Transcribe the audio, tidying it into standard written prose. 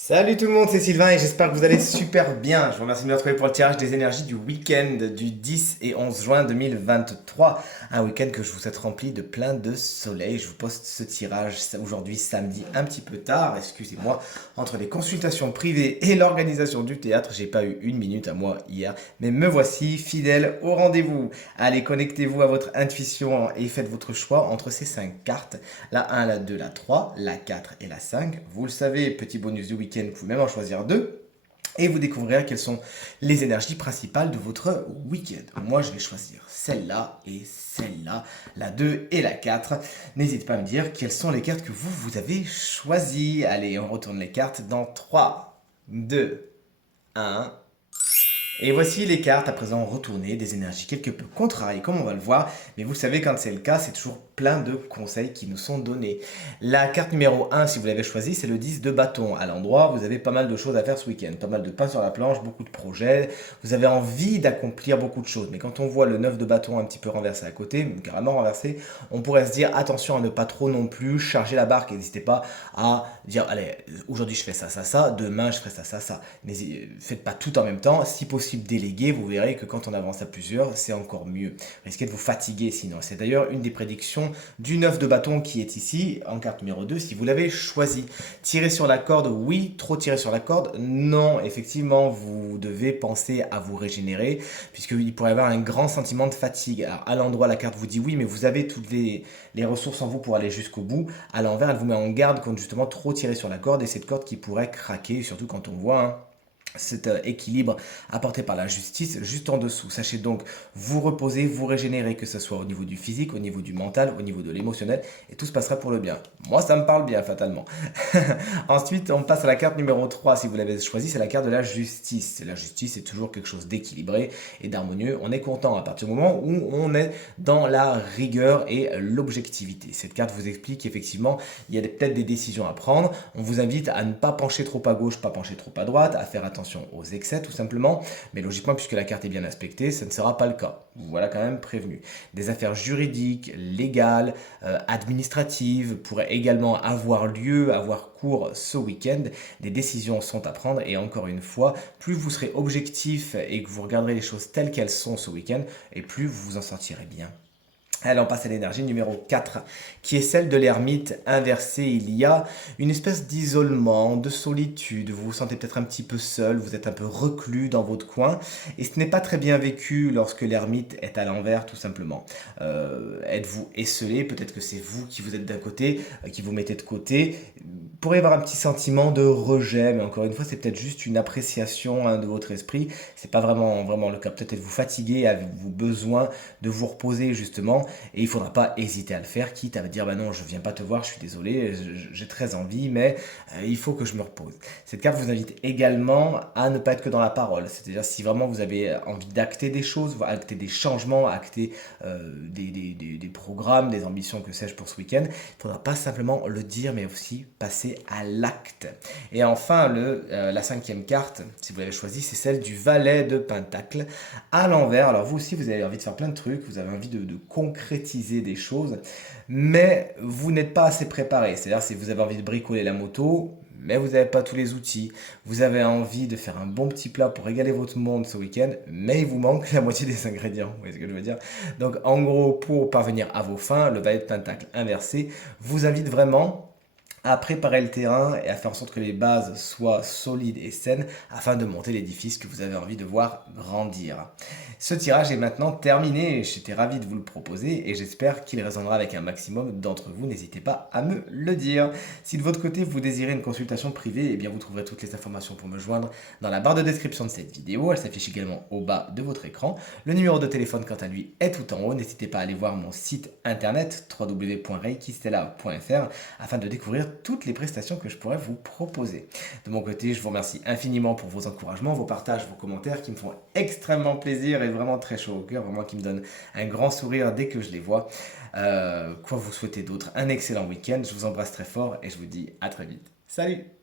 Salut tout le monde, c'est Sylvain et j'espère que vous allez super bien. Je vous remercie de me retrouver pour le tirage des énergies du week-end du 10 et 11 juin 2023. Un week-end que je vous souhaite rempli de plein de soleil. Je vous poste ce tirage aujourd'hui samedi un petit peu tard, excusez-moi. Entre les consultations privées et l'organisation du théâtre, j'ai pas eu une minute à moi hier. Mais me voici fidèle au rendez-vous. Allez, connectez-vous à votre intuition et faites votre choix entre ces 5 cartes. La 1, la 2, la 3, la 4 et la 5. Vous le savez, petit bonus du week-end, vous pouvez même en choisir deux. Et vous découvrirez quelles sont les énergies principales de votre week-end. Moi, je vais choisir celle-là et celle-là, la 2 et la 4. N'hésitez pas à me dire quelles sont les cartes que vous avez choisies. Allez, on retourne les cartes dans 3, 2, 1. Et voici les cartes à présent retournées, des énergies quelque peu contrariées comme on va le voir, mais vous savez quand c'est le cas, c'est toujours plein de conseils qui nous sont donnés. La carte numéro 1, si vous l'avez choisie, c'est le 10 de bâton. À l'endroit, vous avez pas mal de choses à faire ce week-end, pas mal de pain sur la planche, beaucoup de projets, vous avez envie d'accomplir beaucoup de choses, mais quand on voit le 9 de bâton un petit peu renversé à côté, carrément renversé, on pourrait se dire attention à ne pas trop non plus charger la barque et n'hésitez pas à dire allez, aujourd'hui je fais ça, ça, ça, demain je ferai ça, ça, ça. Mais faites pas tout en même temps, si possible déléguer, vous verrez que quand on avance à plusieurs, c'est encore mieux. Vous risquez de vous fatiguer sinon. C'est d'ailleurs une des prédictions du 9 de bâton qui est ici, en carte numéro 2, si vous l'avez choisi. Tirer sur la corde, oui. Trop tirer sur la corde, non. Effectivement, vous devez penser à vous régénérer, puisqu'il pourrait y avoir un grand sentiment de fatigue. Alors, à l'endroit, la carte vous dit oui, mais vous avez toutes les ressources en vous pour aller jusqu'au bout. À l'envers, elle vous met en garde contre justement trop tirer sur la corde et cette corde qui pourrait craquer, surtout quand on voit cet équilibre apporté par la justice juste en dessous. Sachez donc vous reposer, vous régénérer, que ce soit au niveau du physique, au niveau du mental, au niveau de l'émotionnel, et tout se passera pour le bien. Moi, ça me parle bien, fatalement. Ensuite, on passe à la carte numéro 3. Si vous l'avez choisie, c'est la carte de la justice. La justice est toujours quelque chose d'équilibré et d'harmonieux. On est content à partir du moment où on est dans la rigueur et l'objectivité. Cette carte vous explique qu'effectivement, il y a peut-être des décisions à prendre. On vous invite à ne pas pencher trop à gauche, pas pencher trop à droite, à faire attention aux excès tout simplement, mais logiquement puisque la carte est bien aspectée, ça ne sera pas le cas. Vous voilà quand même prévenu. Des affaires juridiques, légales, administratives pourraient également avoir lieu, avoir cours ce week-end. Des décisions sont à prendre et encore une fois, plus vous serez objectif et que vous regarderez les choses telles qu'elles sont ce week-end, et plus vous vous en sortirez bien. Alors on passe à l'énergie numéro 4, qui est celle de l'ermite inversé. Il y a une espèce d'isolement, de solitude, vous vous sentez peut-être un petit peu seul, vous êtes un peu reclus dans votre coin, et ce n'est pas très bien vécu lorsque l'ermite est à l'envers, tout simplement. Êtes-vous esselé? Peut-être que c'est vous qui vous êtes d'un côté, qui vous mettez de côté. Il pourrait y avoir un petit sentiment de rejet, mais encore une fois, c'est peut-être juste une appréciation de votre esprit. C'est pas vraiment le cas. Peut-être êtes-vous fatigué, avez-vous besoin de vous reposer justement, et il ne faudra pas hésiter à le faire, quitte à dire bah non, je viens pas te voir, je suis désolé, j'ai très envie, mais il faut que je me repose. Cette carte vous invite également à ne pas être que dans la parole, c'est-à-dire si vraiment vous avez envie d'acter des choses, acter des changements, acter des programmes, des ambitions, que sais-je, pour ce week-end, il ne faudra pas simplement le dire, mais aussi passer à l'acte. Et enfin, la cinquième carte, si vous l'avez choisie, c'est celle du valet de pentacle à l'envers. Alors vous aussi, vous avez envie de faire plein de trucs, vous avez envie de concrétiser des choses, mais vous n'êtes pas assez préparé. C'est-à-dire si vous avez envie de bricoler la moto, mais vous n'avez pas tous les outils, vous avez envie de faire un bon petit plat pour régaler votre monde ce week-end, mais il vous manque la moitié des ingrédients, vous voyez ce que je veux dire? Donc en gros, pour parvenir à vos fins, le valet de pentacle inversé vous invite vraiment à préparer le terrain et à faire en sorte que les bases soient solides et saines afin de monter l'édifice que vous avez envie de voir grandir. Ce tirage est maintenant terminé, j'étais ravi de vous le proposer et j'espère qu'il résonnera avec un maximum d'entre vous, n'hésitez pas à me le dire. Si de votre côté vous désirez une consultation privée, eh bien vous trouverez toutes les informations pour me joindre dans la barre de description de cette vidéo, elle s'affiche également au bas de votre écran. Le numéro de téléphone quant à lui est tout en haut, n'hésitez pas à aller voir mon site internet www.reikistella.fr afin de découvrir toutes les prestations que je pourrais vous proposer. De mon côté, je vous remercie infiniment pour vos encouragements, vos partages, vos commentaires qui me font extrêmement plaisir et vraiment très chaud au cœur, vraiment qui me donnent un grand sourire dès que je les vois. Quoi vous souhaitez d'autre? Un excellent week-end, je vous embrasse très fort et je vous dis à très vite. Salut!